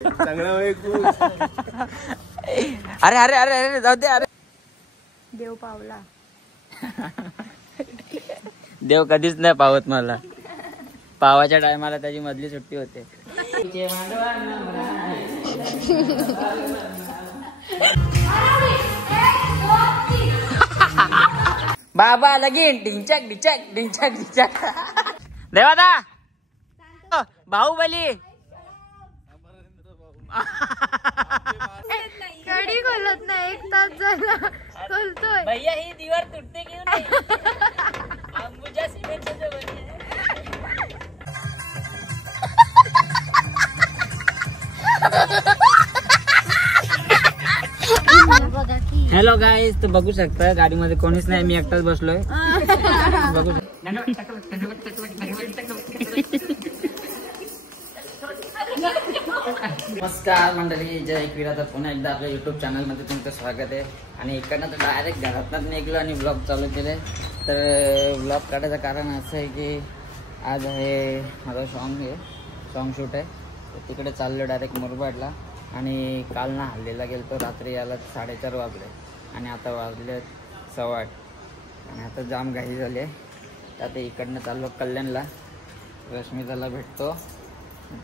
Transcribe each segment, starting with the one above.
अरे अरे अरे अरे जाऊ दे. अरे देव पावला. देव कधीच नाही पावत मला. पावाच्या टायमाला त्याची मधली सुट्टी होते. बाबा लगीन डिंचक डिचक डिंचक डिचक. देवादा बाहुबली कडी खोलत नाही. 1 तास झाला खोलतोय. भैया ही दीवार तुटते क्यों नहीं? अंबुजा सिमेंट से बनी है. हॅलो गाईज, तर बघू शकता गाडीमध्ये कोणीच नाही, मी एकटाच बसलोय. बघू नमस्कार मंडळी, जय एकविरा. तर पुन्हा एकदा आपल्या युट्यूब चॅनल मध्ये तुमचं स्वागत आहे. आणि इकडनं तर डायरेक्ट घरातनं निघलो आणि ब्लॉग चालू केले. तर ब्लॉग काढायचं कारण असं आहे की आज आहे माझा सॉन्ग शूट आहे. तर तिकडे चाललो डायरेक्ट मुरबाडला. आणि काल ना हल्लीला गेलो तो रात्री याला 4:30 वाजले आणि आता वाजले 8:15. आणि आता जाम घाई झाली आहे. तर आता इकडनं चाललो कल्याणला, रश्मिताला भेटतो,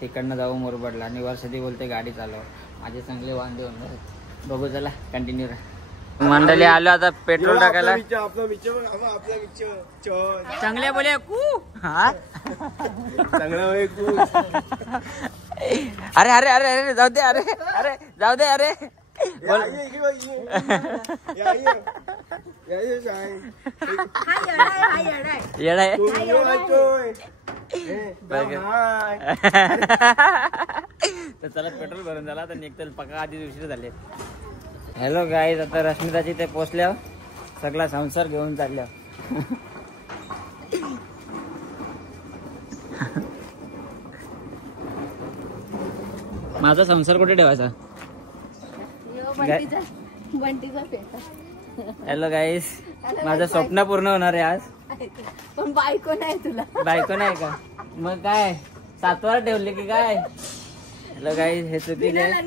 तिकडनं जाऊ मुरबाडला. आणि वर्षादी बोलते गाडी चालव. माझे चांगले वांदे होणार. बघू चला, कंटिन्यू राहा. मंडळी आलो आता पेट्रोल टाकायला. चांगले बोले कू. हा अरे अरे अरे अरे जाऊ दे. अरे अरे जाऊ दे. अरे येडाय. तर चला पेट्रोल भरून झाला तर निघतील. पक्का आधी उशीर झाले. हॅलो गाईज, आता रश्मिताची ते पोचल्यावर सगळा संसार घेऊन चालल्या. माझा संसार कुठे ठेवायचा? हॅलो गाईस, माझं स्वप्न पूर्ण होणार आहे आज. पण बायको नाही तुला. बायको नाही का? मग काय 7वर ठेवले की काय? हॅलो गाईस, हे चुकीचं आहे.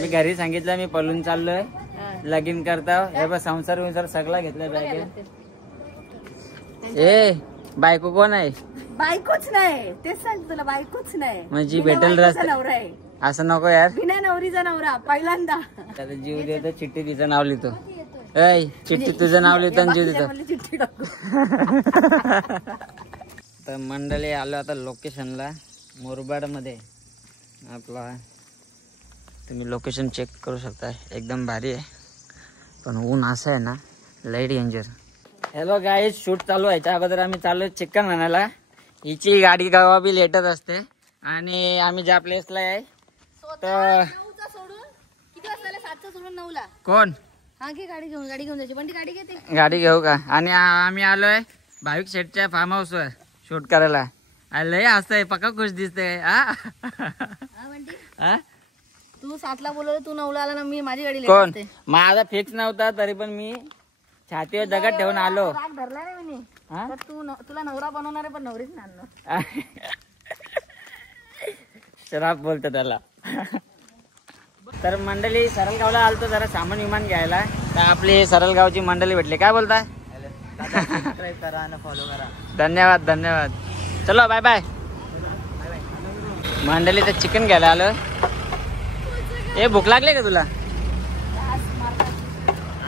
मी घरी सांगितलं मी पळून चाललोय, लगीन करता. हे बघ संसार विंसार सगळा घेतलाय बॅगेत. ए बायको कोण आहे? बायकोच नाही, तेच सांग तुला. बायकोच नाही म्हणजे भेटेल रस्ता. नवरा आहे असं नको यार. बिना नवरीचा नवरा पहिल्यांदा. त्याचा जीव देतो, चिठ्ठी तिचं नाव लिहितो. ऐ चिठ्ठी तुझं नाव लिहितो आणि जीव देतो. तर मंडळी आलो आता लोकेशनला मुरबाड मध्ये आपला. तुम्ही लोकेशन चेक करू शकता, एकदम भारी आहे. पण ऊन असं आहे ना, लई डेंजर. हॅलो गाईज, शूट चालू व्हायच्या अगोदर आम्ही चालू चिकन आणायला. हिची गाडी गावा बी लेटच असते. आणि आम्ही ज्या प्लेसला आहे तर कोण गाडी घेऊन जायची. पण ती गाडी घेते. गाडी घेऊ का? आणि आम्ही आलोय भाविक शेठच्या फार्म हाऊस वर शूट करायला. लय असतंय, पक्का खुश दिसतंय. तू 7ला बोलवलं, तू 9ला आला ना. मी माझी गाडी कोण? माझा फिक्स नव्हता तरी पण मी छातीवर दगड ठेवून आलो. राग धरला नाही मी. तुला नवरा बनवणार आहे पण नवरीच नाही. शराब बोलतो त्याला. तर मंडळी सरळगावला आलतो जरा सामान विमान घ्यायला. तर आपली सरळगावची मंडळी भेटली. काय बोलताय? सबस्क्राइब करा आणि फॉलो करा. धन्यवाद धन्यवाद. चलो बाय बाय. मंडळी तर चिकन घ्यायला आलो. ए भूक लागली का तुला?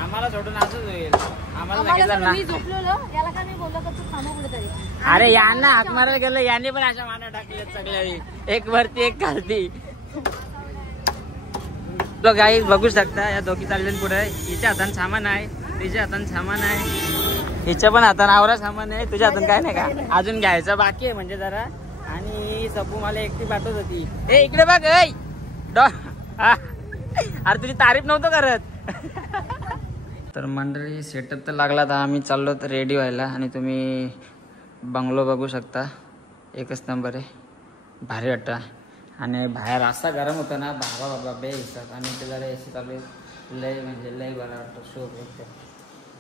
आम्हाला सोडून असंच होईल. आम्हाला अरे यांना हात मारायला गेलं, याने पण अशा माना टाकल्या सगळ्या. एक वरती एक खालती. गाईज बघू शकता, या दोघी चालल्या पुढे. हिच्या हातान सामान आहे, तिच्या हातान सामान आहे, हिच्या पण हातान आवरा सामान आहे. तुझ्या हातान काय नाही का? अजून घ्यायचं बाकी आहे म्हणजे जरा. आणि सपू मला एकटी पाठवत होती. ए इकडे बघ. अरे तुझी तारीफ नव्हतं करत. तर मंडळी सेटअप तर लागला. तर आम्ही चाललो तर रेडी व्हायला. आणि तुम्ही बंगलो बघू शकता, एकच नंबर आहे, भारी वाटतं. आणि बाहेर असा गरम होता ना, बाबा हिसाब. आणि ते जरा एसी चालू लय म्हणजे लय बरं वाटतं शूट होतं.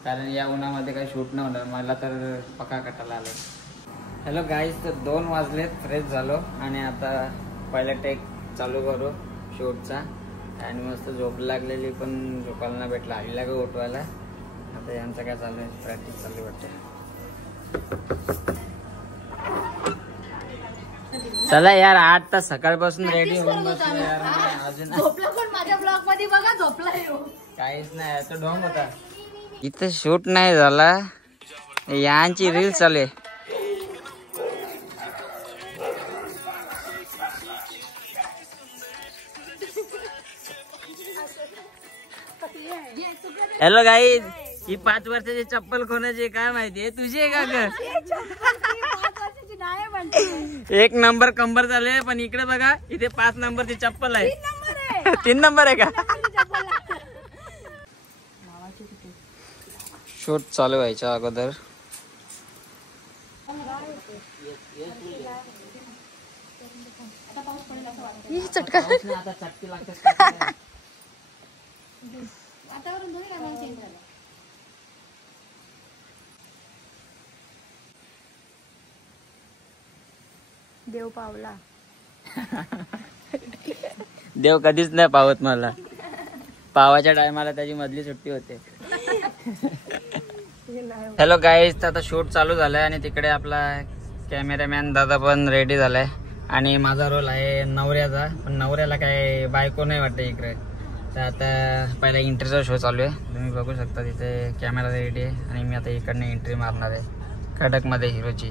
कारण या उन्हामध्ये काही शूट नाही होणार. मला तर पक्का कटाला आलं. हॅलो गाईज, तर 2 वाजलेत, फ्रेश झालो. आणि आता पहिला टेक चालू करू शूटचा. आणि मस्त झोप लागलेली पण झोपायला नाही भेटला, आईला का उठवायला. आता यांचं काय चालू आहे, प्रॅक्टिस चालू वाटते. चला यार, 8 तास सकाळपासून रेडी होऊन बसलो यार. अजून झोपला पण माझ्या ब्लॉग मध्ये बघा, झोपला काहीच नाही, तो ढोंग होता. इथं शूट नाही झाला, यांची रील चालू आहे. हॅलो गाईज, ही 5 वर्षाची चप्पल कोणाची काय माहितीये, तुझी आहे का ग? 1 नंबर कंबर झाले, पण इकडे बघा, इथे 5 नंबरची चप्पल आहे. 3 नंबर आहे का? शूट चालू व्हायच्या अगोदर चटका आता चटकी लागते. वातावरण दोन्ही टायमाला चेंज झालं. देव पावला. देव कधीच नाही पावत मला. पावाच्या टायमाला त्याची मधली सुट्टी होते. हॅलो गाईज, आता शूट चालू झालाय आणि तिकडे आपला कॅमेरामॅन दादा पण रेडी झालाय. आणि माझा रोल आहे नवऱ्याचा, पण नवऱ्याला काय बायको नाही वाटते इकडे. तर आता पहिला एंट्रीचा शो चालू आहे, तुम्ही बघू शकता. तिथे कॅमेरा रेडी आहे आणि मी आता इकडनं एंट्री मारणार आहे खडकमध्ये हिरोची.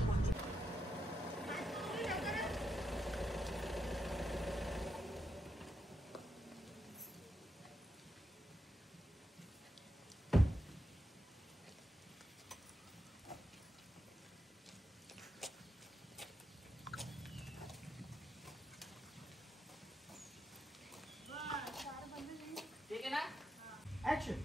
Action.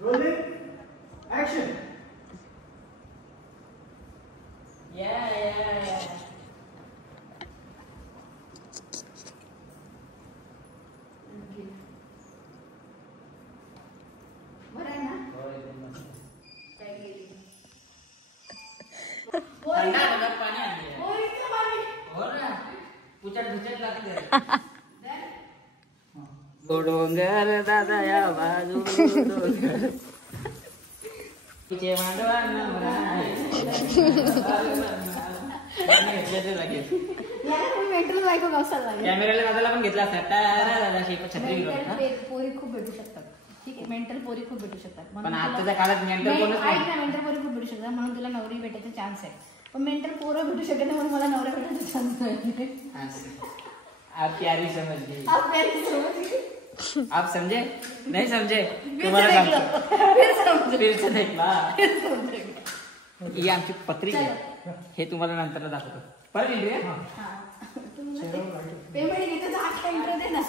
Rolling. Action. Yeah. डोंगर दादा या बाजू कॅमेराला दादाला पण घेतला पोरी खूप भेटू शकतात. ठीक आहे, मेंटल पोरी खूप भेटू शकतात. पण आताच्या काळात मेंटल मेंटल पोरी खूप भेटू शकतात, म्हणून तुला नवरी भेटायचा चान्स आहे. पण मेंटल पोरं भेटू शकत नाही, म्हणून मला नवरा भेटायचा चान्स नाही. आप प्यारी समझली, आप समझे नहीं समझे, तुम्हाला ही आमची पत्रिका आहे, हे तुम्हाला नंतर दाखवतो. परत पेमेंट घेतो, 8 इंट्रो दे ना.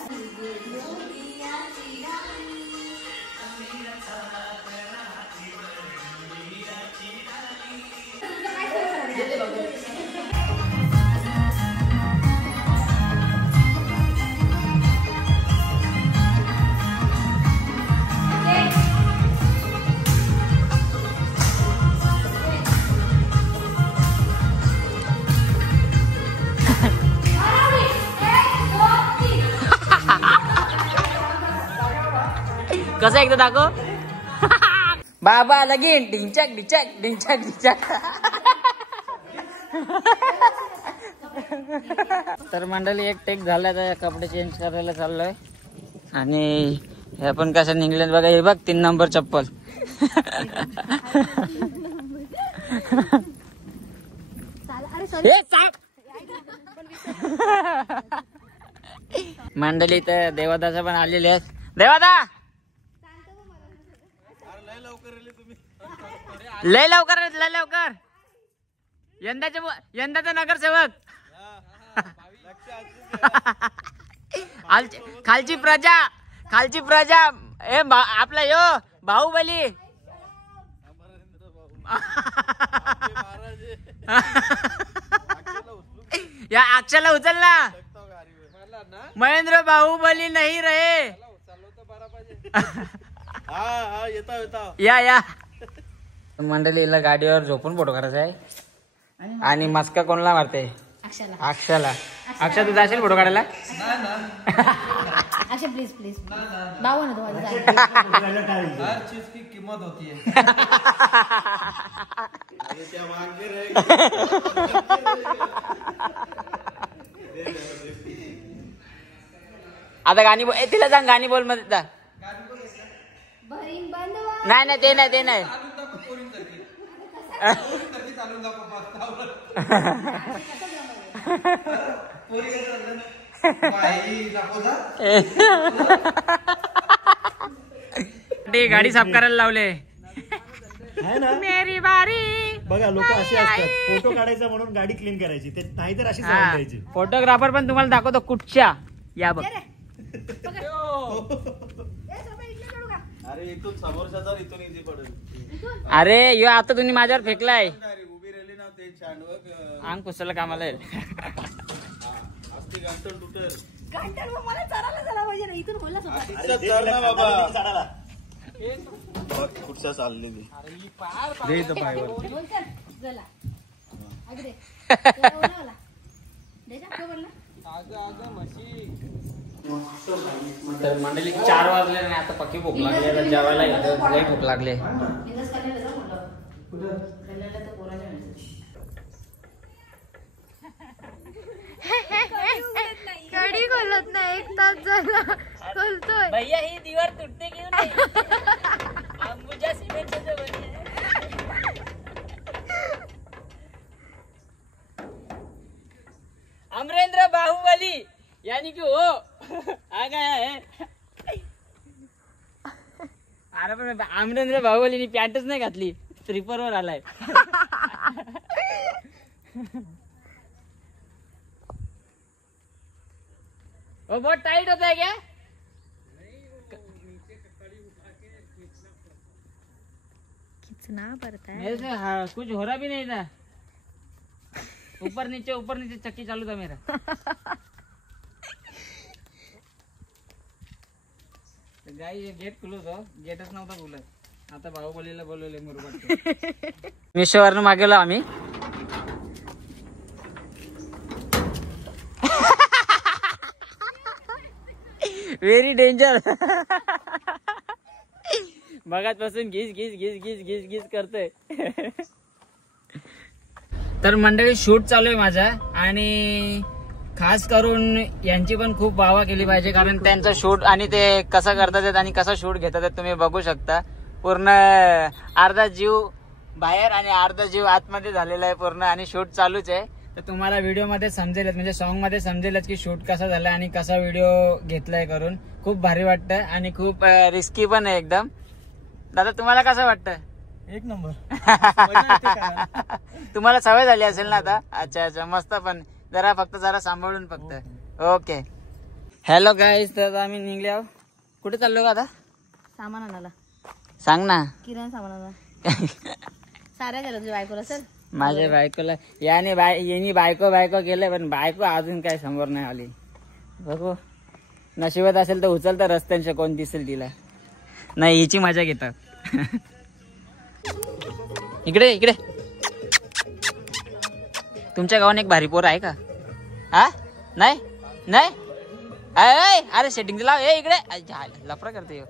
कसं एकदा दाखव. बाबा लगीन ढिंचक ढिंचक ढिंचक ढिंचक. तर मंडळी, एक टेक झाला, तर कपडे चेंज करायला चाललोय. आणि हे पण कसं निघले बघा, हे बघ 3 नंबर चप्पल. मंडळी, तर देवादाचा पण आलेले आहेत. देवादा लय लवकर यंदाचा नगरसेवक. खालची प्रजा आपला यो बाहुबली. या अक्षाला उचल ना. महेंद्र बाहुबली नहीं रहे. या मंडळीला गाडीवर झोपून फोटो काढायचा आहे आणि मस्का कोणला मारते? अक्षाला. अक्षा तू जाशील फोटो काढायला? अक्षय प्लीज प्लीज बाबा ना तुम्हाला हर चीज की कीमत होती है. आता गाणी बोल, तिला सांग गाणी बोल मध्ये जा. नाही नाही ते नाही ते नाही. गाडी साफ करायला लावले. मेरी बारी. बघा लोक असे असतात, फोटो काढायचा म्हणून गाडी क्लीन करायची, ते नाहीतर अशी द्यायची. फोटोग्राफर पण तुम्हाला दाखवतो कुठच्या. या बघ. अरे इथून समोरचा इथून इझी पडेल. अरे यो आता तुम्ही माझ्यावर फेकलाय. उभी राहिली ना ते छान अंग पुसला कामाला येईल. घंटन तुटेल. मला चढायला झाला पाहिजे इथून बोलला बाबा कुठच्या चाललेली तर मंडळी 4 वाजले आणि आता पक्की भूक लागली. जेवायला लई भूक लागले. गाडी खोलत नाही, 1 तास झाला खोलतोय. भैया ही दीवार तुटते क्यों नहीं? अंबुजा सिमेंट से बनी है. अमरेंद्र बाहुबली यानी कि वो आ गया है. अरे पण अमरेंद्र बाहुबलीनी पॅन्टच नाही घातली, स्लीपर वर आलाय. वो बहुत टाइट होता है क्या? खींचना पड़ता है. मेरे से हाँ, कुछ हो रहा भी नहीं था. ऊपर नीचे चक्की चालू था मेरा. गाई गेट खुलत हो, गेटच नव्हता खुलत. आता बाहुबलीला बोलवले मुरबाड. मिशोवरनं मागवलं आम्ही. Very danger. मगाचपासून घिस घिस घिस घिस घिस घिस करतोय. तर मंडळी शूट चालू आहे माझा आणि खास करून यांची पण खूप वाहवा केली पाहिजे, कारण त्यांचं शूट आणि ते कसं करतात आणि कसं शूट घेतात तुम्ही बघू शकता. पूर्ण अर्धा जीव बाहेर आणि अर्धा जीव आतमध्ये झालेला आहे पूर्ण, आणि शूट चालूच आहे. तर तुम्हाला व्हिडिओ मध्ये समजेलच, म्हणजे सॉन्ग मध्ये समजेलच की शूट कसा झाला आणि कसा व्हिडिओ घेतलाय करून. खूप भारी वाटतं आणि खूप रिस्की पण आहे एकदम. दादा तुम्हाला कसं वाटतं? एक नंबर. तुम्हाला सवय झाली असेल ना आता? अच्छा अच्छा मस्त, पण जरा सांभाळून फक्त. ओके. हॅलो गाईज, तर आम्ही निघले आहोत. कुठे चाललो का आता? सामान आणायला. सांग ना. किराणा सामान आणायला. साऱ्या घरात बायकोला सर माझ्या बायकोला यांनी बायको केलंय, पण बायको अजून काय समोर नाही आली. बघू नशिबात असेल तर उचलता रस्त्यांच्या कोण दिसेल तिला. नाही हिची मजा घेतात. इकडे इकडे. तुमच्या गावात एक भारी पोर आहे का? हा नाही नाही. अरे सेटिंग लाव. इकडे लफडा करते.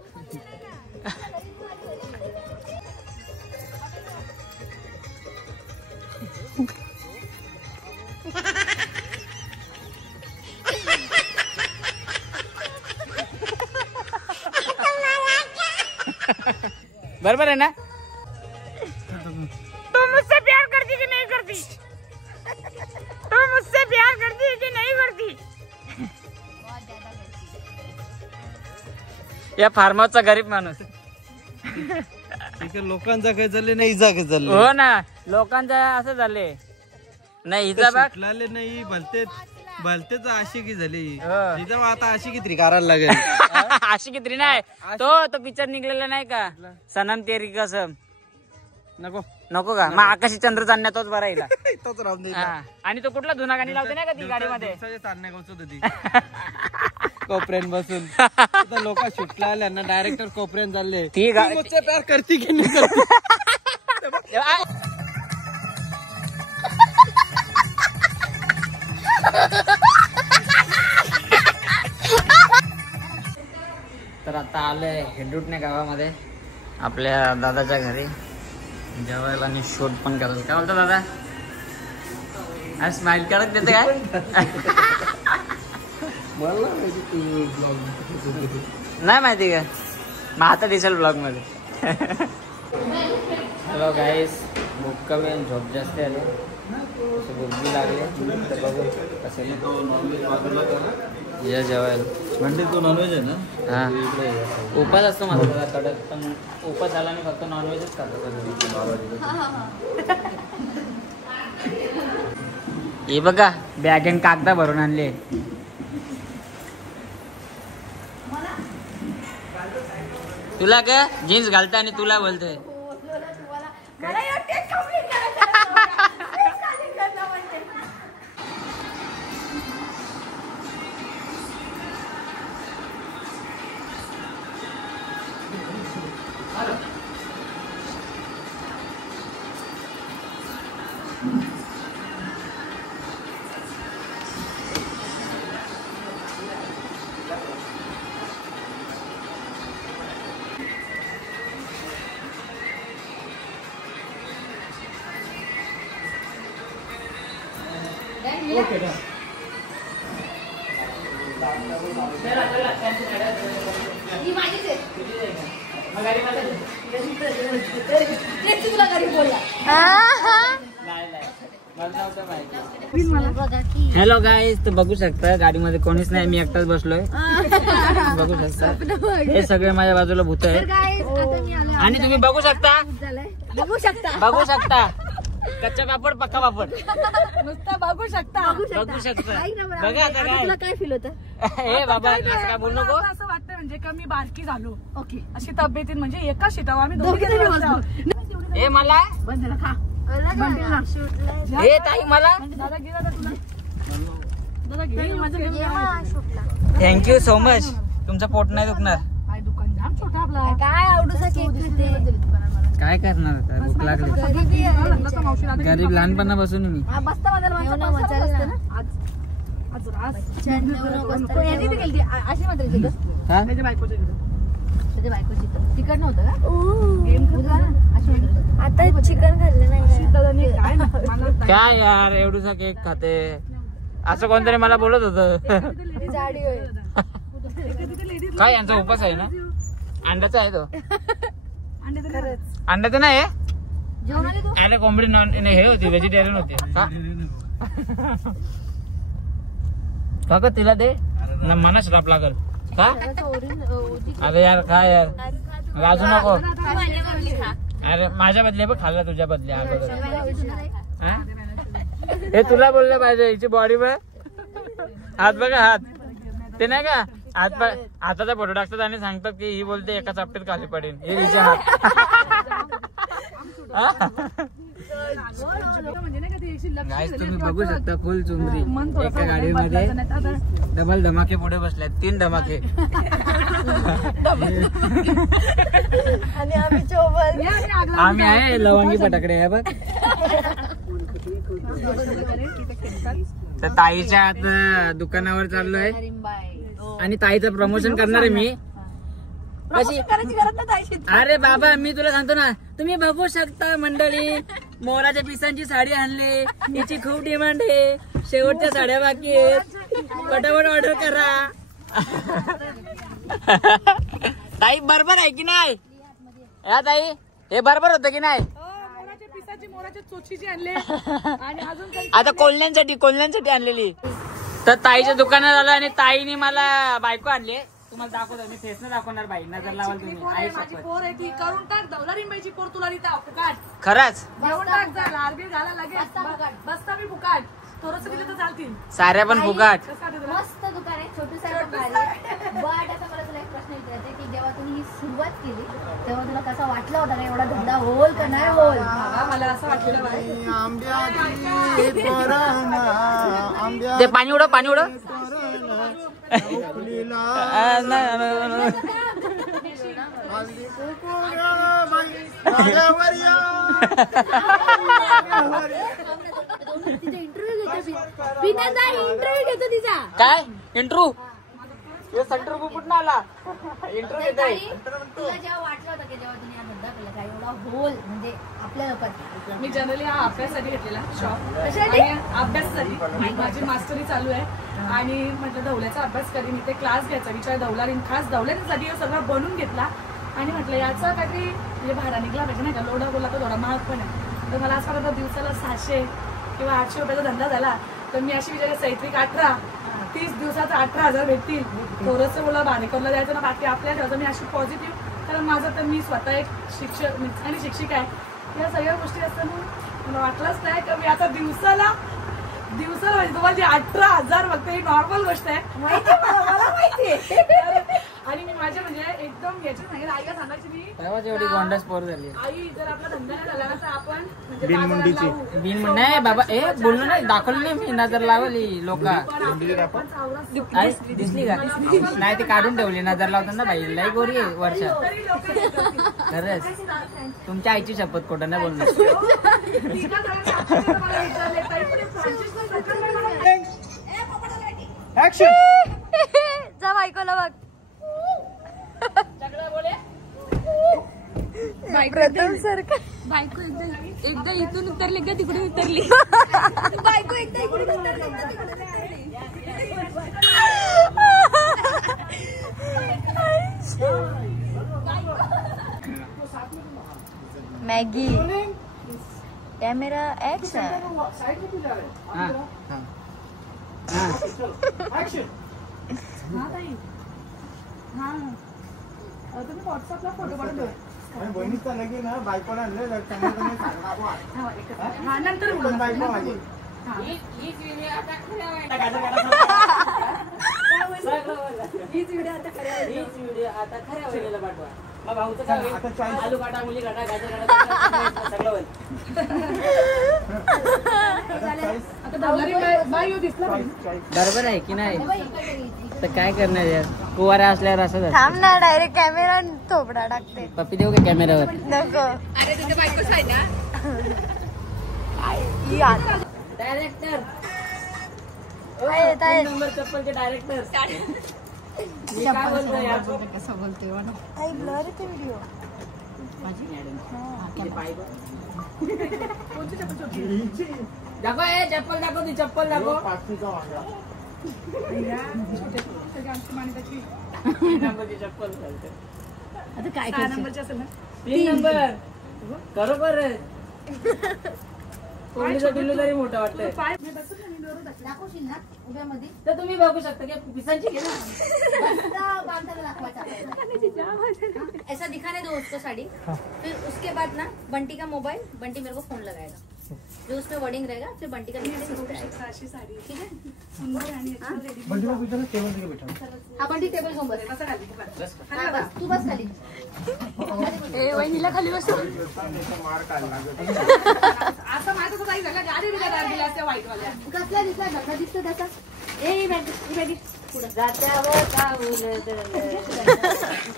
बरोबर है ना? तुम मुझसे प्यार करती कि नहीं करती? तुम मुझसे प्यार करती कि नहीं करती? या फार्म हाऊसचा गरीब माणूस. लोकांचा काय झाले नाही, इजा काय झाले. हो ना, लोकांचा असं झाले. नाही हिचा बाग नाही भलतेच आशिकी झाली. आता आशिकी तरी करायला लागेल. आशिकी तरी नाही. तो पिक्चर निघलेला नाही का, सनम तेरी कसम. नको का? मग आकाशी चंद्र चांदण्या तोच बरा येईल. तोच राहून दे. आणि तो कुठला जुना गाणी लावते नाही का ती गाडीमध्ये चांदण्या गावच होती कोपऱ्यान बसून. लोक शूटला आल्या ना, डायरेक्टर कोपऱ्यान चालले. ती प्यार करती की नाही करती. तर आता आलोय हेडूटणे गावामध्ये आपल्या दादाच्या घरी जेवायला आणि शूट पण करायला. काय बोलतो दादा? आज स्माइल करत देते काय? नाही माहिती का? मग आता दिसेल ब्लॉग मध्ये. हॅलो गाईस, भूक कमी आणि झोप जास्त आले, भूक लागले तर बघू कसं या जेवायला. म्हणजे तो नॉनव्हेज आहे ना? हा, उपास असतो माझा कडक, पण उपास झाला आणि फक्त नॉनव्हेजच खातो. हे बघा बॅग अँड कागदा भरून आणले. तुला काय जीन्स घालता आणि तुला बोलतोय हॅलो गाईज, तर बघू शकता गाडीमध्ये कोणीच नाही, मी एकटाच बसलोय. बघू शकता हे सगळे माझ्या बाजूला भूत आहेत आणि तुम्ही बघू शकता कच्चा पापड पक्का पापड नुसतं बघू शकता. बघा आता काय फील होतं? हे बाबा असं काय बोलू नको. असं वाटतं म्हणजे का मी बारकी झालो. ओके, अशी तब्येतीन म्हणजे एका शिटावर आम्ही दोघी हे मला हे ताई मला दादा गेला तर तुला थँक्यू सो मच. तुमचं पोट नाही दुखणार. दुकान जाम छोटा आपला. काय आवडूसा केक काय करणार आता, भूक लागली. गरीब लहानपणापासून मी तिकड नव्हतं आता चिकन खाल्लं नाही. काय यार एवढूसा केक खाते असं कोणतरी मला बोलत होतं. काय यांचा उपास आहे ना? अंड्याचा आहे तो. अंड्याचं नाही अरे कोंबडी नॉन हे होती, व्हेजिटेरियन होती का तिला दे ना, मना श्राप लागल का? अरे यार काय यार राजू नको. अरे माझ्या बदले बघ खाल्ला तुझ्या बदले. हे तुला बोललं पाहिजे. हिची बॉडी बघ, हात बघा हात, ते नाही का हाताचा फोटो टाकतात आणि सांगतात की ही बोलते एका चापटीत खाली पडेल. हे हिचे हात. गाईस तुम्ही बघू शकता फुल चुंदरी एका गाडीमध्ये डबल धमाके पुढे बसल्यात. 3 धमाके आणि आम्ही आहे लवंगी फटाकडे आहे बघ. तर ताईच्या आता दुकानावर चाललोय आणि ताईचं प्रमोशन करणार आहे मी. अरे बाबा मी तुला सांगतो ना, तुम्ही बघू शकता मंडळी, मोराच्या पिसांची साडी आणली. हिची खूप डिमांड आहे. शेवटच्या साड्या बाकी आहेत, पटापट ऑर्डर करा. ताई बरोबर आहे की नाही? या ताई हे बरोबर होतं की नाही? आता कोल्ह्यांसाठी आणलेली. तर ताईच्या दुकानात आलो आणि ताईने मला बायको आणली. तुम्हाला दाखवतो मी, फेस न दाखवणार बाई, नजर लावाल तुम्ही. पोर आहे ती करून टाक. दौलारीबाईची पोर तुला देता फुकाट. खरंच घेऊन टाक. झाला आरबी झाला लगेच बसता मी फुकाट. थोडस दिलं तर चालतील. साऱ्या पण फुकाट. मस्त दुकान आहे, छोटूसा दुकान आहे. बट आता मला तुला एक प्रश्न विचारायचा आहे की जेव्हा तुम्ही ही सुरुवात केली तेव्हा तुला कसा वाटला होता का एवढा धंदा होल का नाही होल? मला असं वाटलं ते पाणी उडव, पाणी उडव. तिचा इंटरव्ह्यू घेतो तिचा काय इंटरव्ह्यू सेंटर कुठं आला इंटरव्ह्यू तुला जेव्हा वाटलं होतं की जेव्हा तुम्ही हा धंदा केला काय एवढा होल म्हणजे आपल्या लोकांना मी जनरली हा अभ्यासासाठी घेतलेला शॉप कशासाठी? अभ्यासासाठी माझी मास्टरी चालू आहे आणि म्हटलं दौल्याचा अभ्यास करीन इथे क्लास घ्यायचा विचार दौलारी खास दौल्यासाठी सगळं बनवून घेतला आणि म्हटलं याचा काहीतरी म्हणजे भाडा निघला पाहिजे नाही का लोडा बोलला तर थोडा महाग पण आहे तर मला असं वाटतं दिवसाला 700 किंवा 800 रुपयाचा धंदा झाला तर मी अशी विचार साहित्रिक 30 दिवसाचा 18,000 भेटतील थोडंसं मला भाडेकरला द्यायचं ना बाकी आपल्या ठेवायचं मी अशी पॉझिटिव्ह कारण माझं तर मी स्वतः एक शिक्षक आणि शिक्षिका आहे या सगळ्या गोष्टी असताना मला वाटलंच नाही का मी आता दिवसाला म्हणजे तुम्हाला जे 18,000 फक्त ही नॉर्मल गोष्ट आहे माहिती मला माहिती आहे आणि मी माझ्या म्हणजे एकदम याच्यात सांगितलं आईला सांगायची मी तेव्हाच एवढी गोंडस पोर झाली आई जर आपला धंदा नाही झाला ना तर आपण म्हणजे बिनमुंडीची. बाजारात लावू. बिन नाही बाबा बोललो नाही दाखवलं नाही मी नजर लावली लोक पण आपण चावला दिसली का नाही ते काढून ठेवली नजर लावताना बाई लई गोरी आहे वर्षा तरी लोक येतात. खरंच तुमच्या आईची शपथ खोटं नाही बोलणार तिला सगळ्यांनी मला विचारले, ताई, पुढे फ्रान्सिसचा प्रकार काय मला? ऍक्शन. जा बायकोला बघ प्रथम सारखं बायको एकदा इथून उतरली का तिकडे उतरली बायको एकदा इकडे उतरली, एकदा तिकडे उतरली. मॅगी कॅमेरा ऍक्शन हा ऍक्शन. हा, ताई. हा. तुम्ही व्हॉट्सअपला फोटो काढून ठेवा. बहिणीचा लगीन ना बायकोला आणलं चांगलं चांगलं सांगा. हा, नंतर बोलू. पण बायको माझी. हीच व्हिडिओ आता खऱ्या वेळेला पाठवा. मग भाऊचं काय होईल? आता चॉईस. आलू काटा मुली काटा गाजर काटा सगळं होईल. आता दौलारी बाई येऊ दिसला पाहिजे. बरोबर आहे की नाही तर काय करणार यार कुवारा असल्यावर असं झालं. थांब ना डायरेक्ट कॅमेरा थोपडा टाकते पप्पी देऊ का कॅमेऱ्यावर नको अरे तुझ्या बायकोच आहे ना. डायरेक्टर येत आहे नंबर चप्पलचे डायरेक्टर मी काय बोलतो यार कसं बोलतोय ब्लर येते व्हिडिओ माझी मॅडम बायको कोणती चप्पल छोटी? दाखव ए चप्पल दाखव ती चप्पल दाखव पाचशेचा वांगा. सगळी आमची मान्यताची नंबरची चप्पल घालते. आता काय 6 नंबरची असेल ना. 3 नंबर बरोबर कोंडीचा पिल्लू तरी मोठा वाटतंय पाय मी बसून ना, मी बरोबर बसले. दाखवशील ना उभ्यामध्ये तर तुम्ही बघू शकता की पिसांची घे ना बस्ता बांधायला दाखवायचा आपल्याला. हाँ, ऐसा दिखाने दो उसको साड़ी फिर उसके बाद ना बंटी का मोबाइल बंटी मेरे को फोन लगाएगा जो उसमें वर्डिंग रहेगा फिर बंटी का मैसेज होता है. अशी साडी ठीक है सुंदर आहे आणि याच्यावर ready. बंटीला विचारा टेबल तिकडे बैठा. हा बंटी टेबल घेऊन बस. असं घाली तू खाली. हा, बस तू बस खाली. वहिनीला खाली बसव मार काढला. असं माझं सुद्धा आई झालं गाडी बिला दार दिल्या त्या व्हाईट वाल्या. कसला दिसला ढगा दिसतो त्याचा ए बॅगी पुढे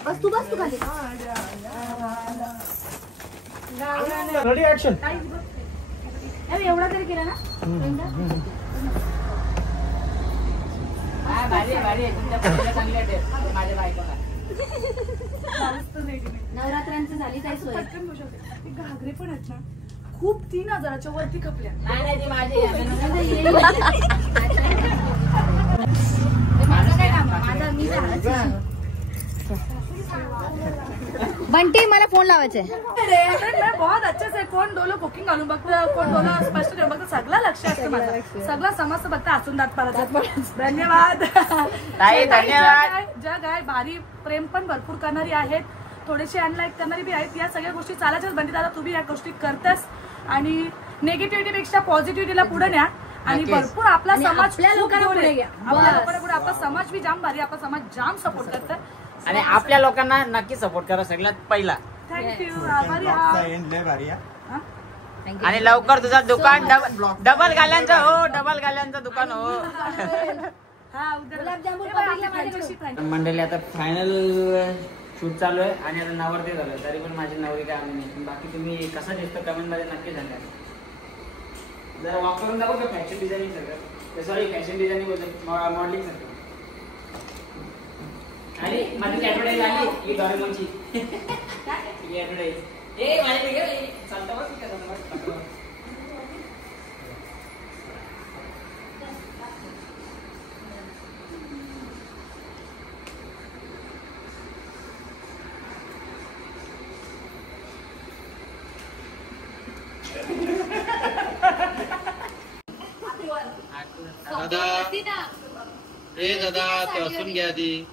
बस तू खाली. Ready action. अरे एवढा तरी केला ना हा, भारी आहे, भारी आहे. तुमच्या पोरीला चांगली वाटेल. माझ्या बायकोला नवरात्रांची झाली काय सोय. पटकन घेऊ शकते. ते घागरे पण आहेत ना खूप 3,000च्या वरती खपल्या. नाही ती माझी आहे. माझं काय काम माझा मी बंटी मला फोन लावायचा आहे. बहुत अच्छे से कोण डोलं कुकिंग घालून बघतं कोण डोलं स्पष्ट ठेवून बघतं सगळं लक्ष असतं माझं सगळं समजतं बघतं असून दात पाराचं. धन्यवाद ताई, धन्यवाद. जग आहे भारी प्रेम पण भरपूर करणारी आहेत थोडेसे अनलाईक करणारी बी आहेत. या सगळ्या गोष्टी चालायच्याच. बंटी दादा तू बी या गोष्टी करतेस आणि निगेटिव्हिटी पेक्षा पॉझिटिव्हिटीला पुढे न्या आणि नक्कीच. भरपूर आपला आणि समाज आपल्या खूप लोकांना पुढे पुढे घ्या. आपल्या बस. लोकांना पुढे आपला समाज बी जाम भारी आपला समाज जाम सपोर्ट करतं. आणि आपल्या लोकांना नक्की सपोर्ट करा सगळ्यात पहिला थँक्यू आभारी ब्लॉगचा आहात. एंड लय भारी आहे. हा? आणि लवकर तुझा दुकान डबल गाल्यांचं हो डबल गाल्यांचं दुकान हो हा उद्या गुलाबजामुन हे बघा, आपली पकडले franchise माझ्याकडे. franchise. मंडळी आता फायनल शूट चालू आहे आणि आता नवरते झालं तरी पण माझी नवरी काय आम्ही नाही. बाकी तुम्ही कसा दिसतो कमेंटमध्ये नक्की सांगा. जरा वॉक करून दाखव का फॅशन डिझायनिंग सगळं, सॉरी फॅशन डिझायनिंग बोलतो, मॉडेलिंग सगळं. आणि माझी ॲडव्हर्टाईज आली ही डॉरेमॉनची ही ॲडव्हर्टाईज. ए माझ्या चालतं बघ कसं दादा ए दादा ते असून घ्या आधी.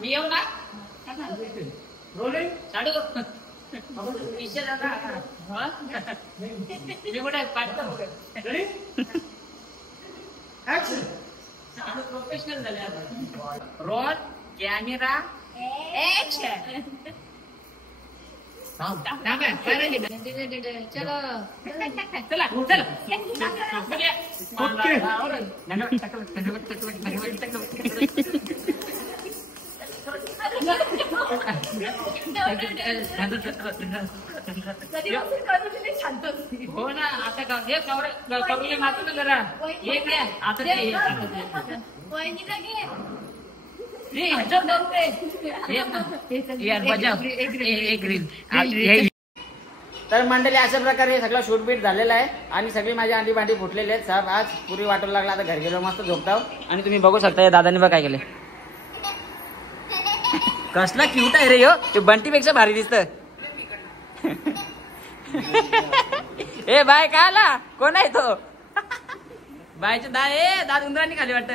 मी येऊ ना साडू प्रोफेशनल झाले. Roll camera action. चला हो ना. आता कवले मागतो ना जरा आता तर मंडळी अशा प्रकारे सगळं शूट बीट झालेलं आहे आणि सगळी माझी अंडी भांडी फुटलेली आहेत. साहेब आज पुरी वाटू लागला. आता घरी गेलो मस्त झोपताव. आणि तुम्ही बघू शकता या दादाने बघ काय केले. कसला क्यूट आहे रे यो. ते बंटीपेक्षा भारी दिसत. ए बाय का आला कोण आहे तो. बायचे दाद उंदरांनी खाली वाटत.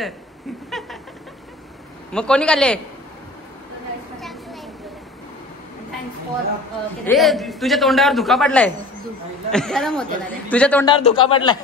मग कोणी खाल्ले. ए तुझ्या तोंडावर धुका पडलाय. गरम होते ना रे. तुझ्या तोंडावर धुका पडलाय.